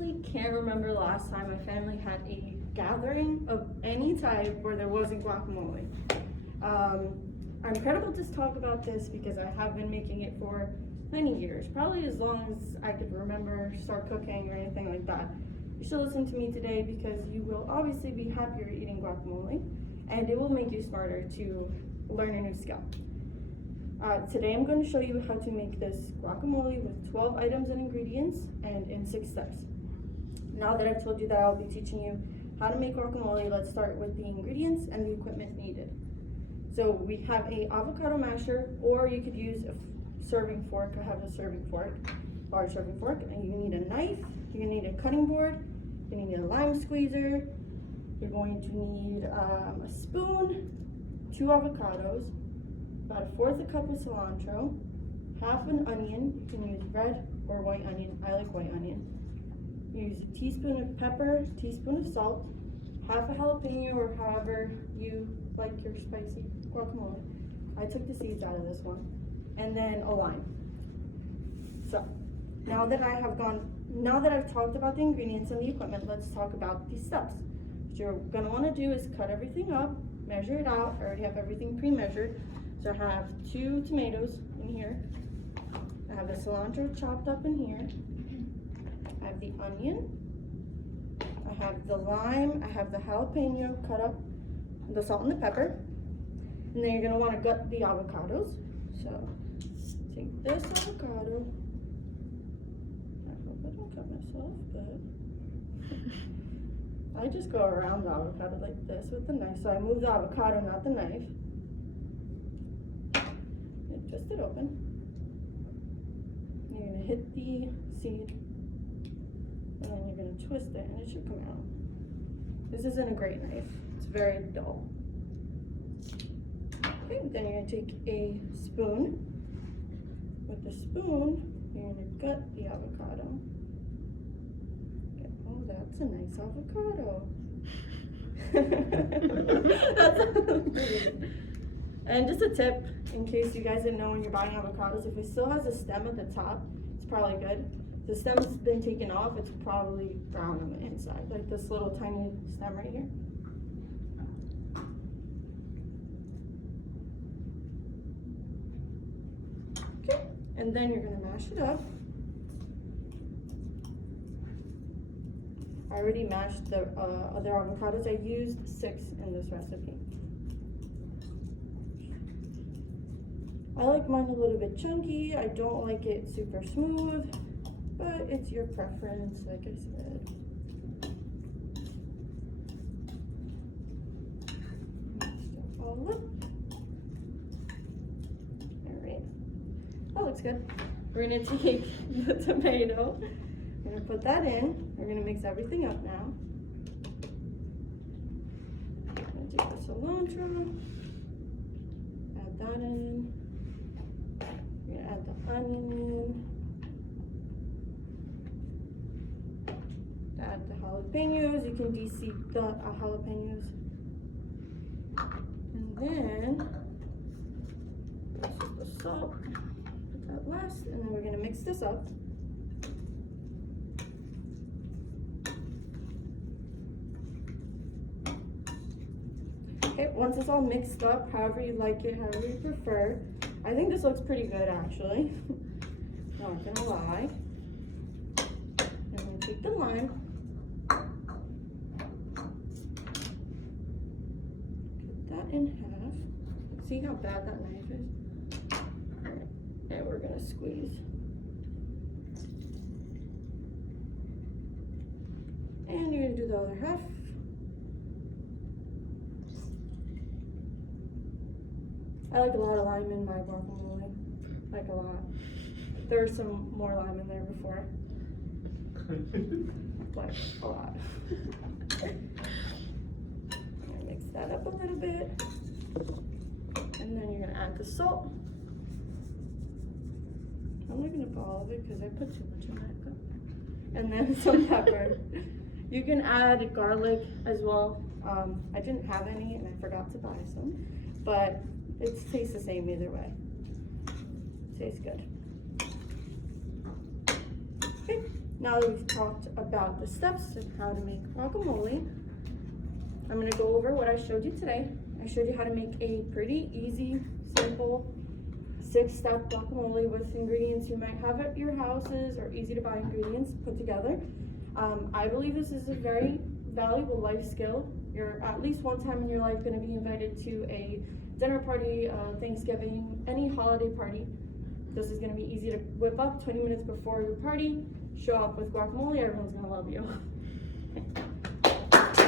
honestly can't remember the last time my family had a gathering of any type where there wasn't guacamole. I'm incredible to talk about this because I have been making it for many years, probably as long as I could remember, start cooking or anything like that. You should listen to me today because you will obviously be happier eating guacamole, and it will make you smarter to learn a new skill. Today I'm going to show you how to make this guacamole with 12 items and ingredients and in 6 steps. Now that I've told you that I'll be teaching you how to make guacamole, let's start with the ingredients and the equipment needed. So we have a avocado masher, or you could use a serving fork. I have a serving fork, large serving fork, and you need a knife, you need a cutting board, you need a lime squeezer, you're going to need a spoon, 2 avocados, about 1/4 cup of cilantro, half an onion. You can use red or white onion. I like white onion. Use a teaspoon of pepper, teaspoon of salt, half a jalapeno, or however you like your spicy guacamole. I took the seeds out of this one. And then a lime. So now that I've talked about the ingredients and the equipment, let's talk about the steps. What you're gonna wanna do is cut everything up, measure it out. I already have everything pre-measured. So I have 2 tomatoes in here. I have the cilantro chopped up in here. I have the onion. I have the lime. I have the jalapeno cut up, the salt and the pepper. And then you're gonna wanna gut the avocados. So take this avocado. I hope I don't cut myself, but I just go around the avocado like this with the knife. So I move the avocado, not the knife. Twist it open. You're gonna hit the seed, and then you're gonna twist it, and it should come out. This isn't a great knife. It's very dull. Okay, then you're gonna take a spoon. With the spoon, you're gonna gut the avocado. Okay. Oh, that's a nice avocado. And just a tip, in case you guys didn't know when you're buying avocados, if it still has a stem at the top, it's probably good. If the stem's been taken off, it's probably brown on the inside, like this little tiny stem right here. Okay, and then you're gonna mash it up. I already mashed the other avocados. I used 6 in this recipe. I like mine a little bit chunky. I don't like it super smooth, but it's your preference, like I said. All up. All right, that looks good. We're gonna take the tomato. We're gonna put that in. We're gonna mix everything up now. I'm gonna take the cilantro, add that in. We're gonna add the onion in. Add the jalapenos. You can de-seed the jalapenos. And then this is the salt. Put that last, and then we're gonna mix this up. Okay, once it's all mixed up, however you like it, however you prefer. I think this looks pretty good, actually. Not gonna lie. I'm gonna take the lime. Cut that in half. See how bad that knife is? Alright, and we're gonna squeeze. And you're gonna do the other half. I like a lot of lime in my guacamole, like a lot. There was some more lime in there before. Like a lot. Mix that up a little bit. And then you're gonna add the salt. I'm not gonna put all of it because I put too much in that cup. And then some pepper. You can add garlic as well. I didn't have any and I forgot to buy some, but it tastes the same either way. Tastes good. Okay, Now that we've talked about the steps of how to make guacamole, I'm gonna go over what I showed you today. I showed you how to make a pretty easy, simple 6-step guacamole with ingredients you might have at your houses or easy to buy ingredients put together. I believe this is a very valuable life skill. You're at least one time in your life going to be invited to a dinner party, Thanksgiving, any holiday party. This is going to be easy to whip up 20 minutes before your party, show up with guacamole, everyone's going to love you.